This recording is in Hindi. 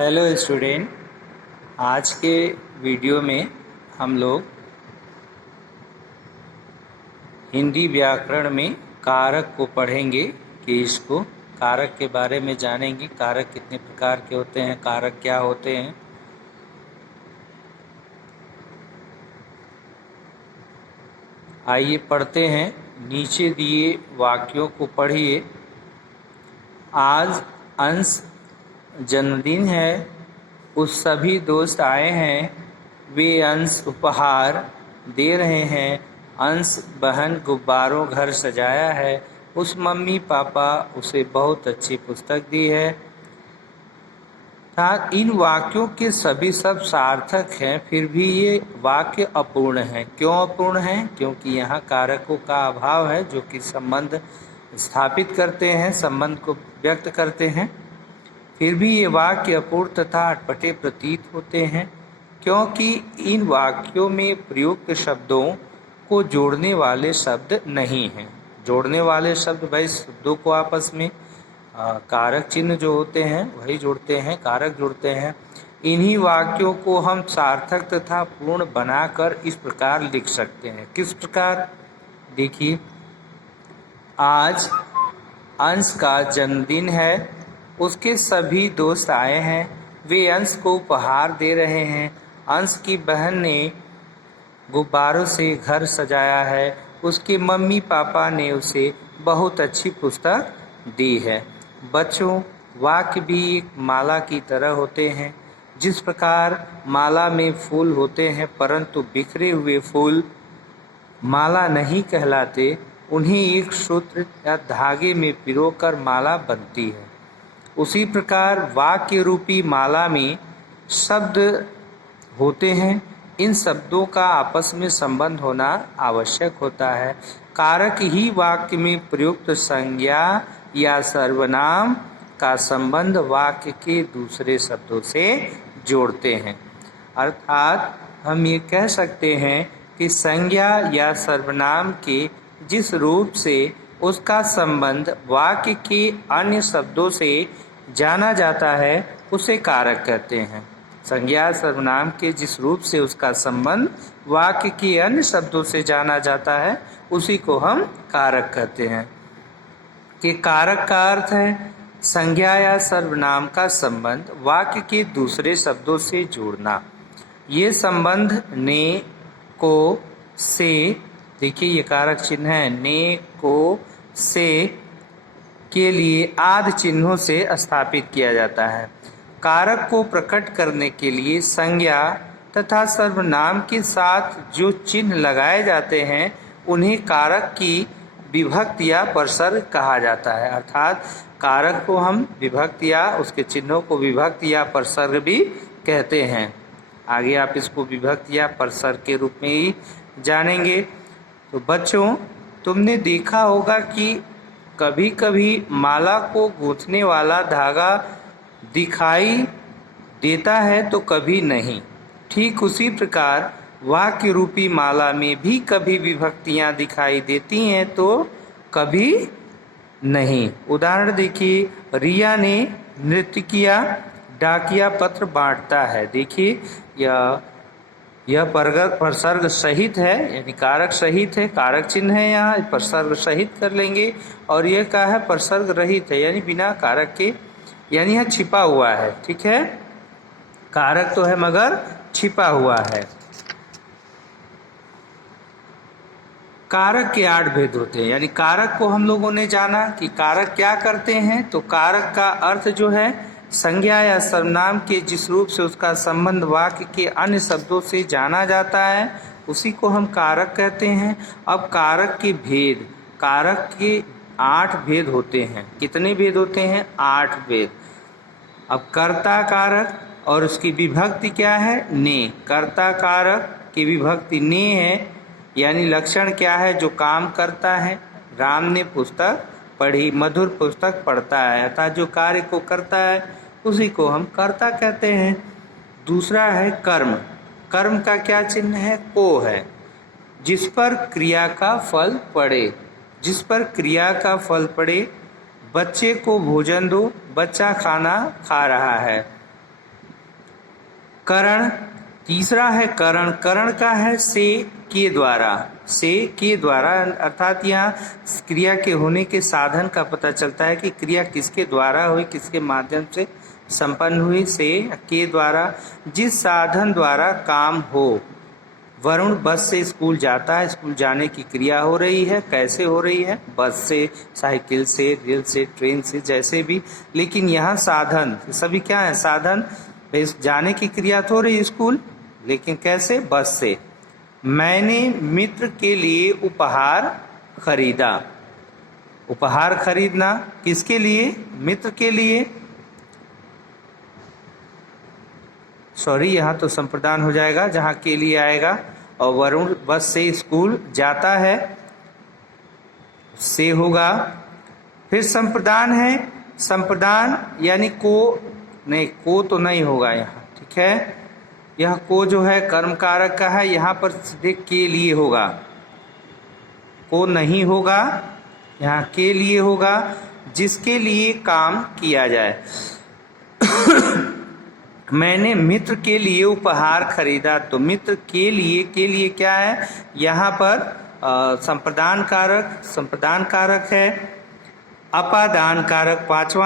Hello student. आज के वीडियो में हम लोग हिंदी व्याकरण में कारक को पढ़ेंगे कि इसको कारक के बारे में जानेंगे। कारक कितने प्रकार के होते हैं, कारक क्या होते हैं। आइए पढ़ते हैं। नीचे दिए वाक्यों को पढ़िए। आज अंश जन्मदिन है। उस सभी दोस्त आए हैं। वे अंश उपहार दे रहे हैं। अंश बहन गुब्बारों घर सजाया है। उस मम्मी पापा उसे बहुत अच्छी पुस्तक दी है। इन वाक्यों के सभी सब सार्थक हैं, फिर भी ये वाक्य अपूर्ण हैं। क्यों अपूर्ण हैं? क्योंकि यहाँ कारकों का अभाव है जो कि संबंध स्थापित करते हैं, संबंध को व्यक्त करते हैं। फिर भी ये वाक्य अपूर्ण तथा अटपटे प्रतीत होते हैं, क्योंकि इन वाक्यों में प्रयुक्त शब्दों को जोड़ने वाले शब्द नहीं हैं। जोड़ने वाले शब्द भाई शब्दों को आपस में कारक चिन्ह जो होते हैं वही जोड़ते हैं, कारक जोड़ते हैं। इन्हीं वाक्यों को हम सार्थक तथा पूर्ण बनाकर इस प्रकार लिख सकते हैं। किस प्रकार? देखिए, आज अंश का जन्मदिन है। उसके सभी दोस्त आए हैं। वे अंश को उपहार दे रहे हैं। अंश की बहन ने गुब्बारों से घर सजाया है। उसके मम्मी पापा ने उसे बहुत अच्छी पुस्तक दी है। बच्चों, वाक्य भी एक माला की तरह होते हैं। जिस प्रकार माला में फूल होते हैं परंतु बिखरे हुए फूल माला नहीं कहलाते, उन्हें एक सूत्र या धागे में पिरोकर माला बनती है। उसी प्रकार वाक्य रूपी माला में शब्द होते हैं। इन शब्दों का आपस में संबंध होना आवश्यक होता है। कारक ही वाक्य में प्रयुक्त संज्ञा या सर्वनाम का संबंध वाक्य के दूसरे शब्दों से जोड़ते हैं। अर्थात हम ये कह सकते हैं कि संज्ञा या सर्वनाम के जिस रूप से उसका संबंध वाक्य के अन्य शब्दों से जाना जाता है उसे कारक कहते हैं। संज्ञा सर्वनाम के जिस रूप से उसका संबंध वाक्य के अन्य शब्दों से जाना जाता है उसी को हम कारक कहते हैं। कि कारक का अर्थ है संज्ञा या सर्वनाम का संबंध वाक्य के दूसरे शब्दों से जोड़ना। ये संबंध ने, को, से, देखिए ये कारक चिन्ह है, ने, को, से के लिए आदि चिन्हों से स्थापित किया जाता है। कारक को प्रकट करने के लिए संज्ञा तथा सर्वनाम के साथ जो चिन्ह लगाए जाते हैं उन्हें कारक की विभक्ति या परसर्ग कहा जाता है। अर्थात कारक को हम विभक्ति या उसके चिन्हों को विभक्ति या परसर्ग भी कहते हैं। आगे आप इसको विभक्ति या परसर्ग के रूप में ही जानेंगे। तो बच्चों, तुमने देखा होगा कि कभी कभी माला को गूंथने वाला धागा दिखाई देता है तो कभी नहीं। ठीक उसी प्रकार वाक्य रूपी माला में भी कभी विभक्तियां दिखाई देती हैं तो कभी नहीं। उदाहरण देखिए, रिया ने नृत्य किया, डाकिया पत्र बांटता है। देखिए यह परसर्ग सहित है, यानी कारक सहित है, कारक चिन्ह है, यहाँ परसर्ग सहित कर लेंगे। और यह क्या है? परसर्ग रहित है, यानी बिना कारक के, यानी यह छिपा हुआ है। ठीक है, कारक तो है मगर छिपा हुआ है। कारक के 8 भेद होते हैं, यानी कारक को हम लोगों ने जाना कि कारक क्या करते हैं। तो कारक का अर्थ जो है संज्ञा या सर्वनाम के जिस रूप से उसका संबंध वाक्य के अन्य शब्दों से जाना जाता है उसी को हम कारक कहते हैं। अब कारक के भेद, कारक के 8 भेद होते हैं। कितने भेद होते हैं? 8 भेद। अब कर्ता कारक और उसकी विभक्ति क्या है? ने। कर्ता कारक की विभक्ति ने है, यानी लक्षण क्या है? जो काम करता है। राम ने पुस्तक पढ़ी, मधुर पुस्तक पढ़ता है, अर्थात जो कार्य को करता है उसी को हम कर्ता कहते हैं। दूसरा है कर्म। कर्म का क्या चिन्ह है? को है। जिस पर क्रिया का फल पड़े, जिस पर क्रिया का फल पड़े। बच्चे को भोजन दो, बच्चा खाना खा रहा है। करण, तीसरा है करण। करण का है से के द्वारा, से के द्वारा, अर्थात यहाँ क्रिया के होने के साधन का पता चलता है कि क्रिया किसके द्वारा हुई, किसके माध्यम से संपन्न हुई। से के द्वारा, जिस साधन द्वारा काम हो। वरुण बस से स्कूल जाता है, स्कूल जाने की क्रिया हो रही है। कैसे हो रही है? बस से, साइकिल से, रेल से, ट्रेन से, जैसे भी। लेकिन यहाँ साधन सभी क्या है? साधन। जाने की क्रिया तो हो रही स्कूल, लेकिन कैसे? बस से। मैंने मित्र के लिए उपहार खरीदा। उपहार खरीदना किसके लिए? मित्र के लिए। सॉरी, यहाँ तो संप्रदान हो जाएगा जहाँ के लिए आएगा। और वरुण बस से स्कूल जाता है, से होगा। फिर संप्रदान है, संप्रदान यानी को नहीं, को तो नहीं होगा यहाँ, ठीक है। यह को जो है कर्म कारक का है, यहाँ पर सीधे के लिए होगा, को नहीं होगा, यहाँ के लिए होगा, जिसके लिए काम किया जाए। मैंने मित्र के लिए उपहार खरीदा, तो मित्र के लिए क्या है? यहाँ पर संप्रदान कारक है। अपादान कारक पांचवा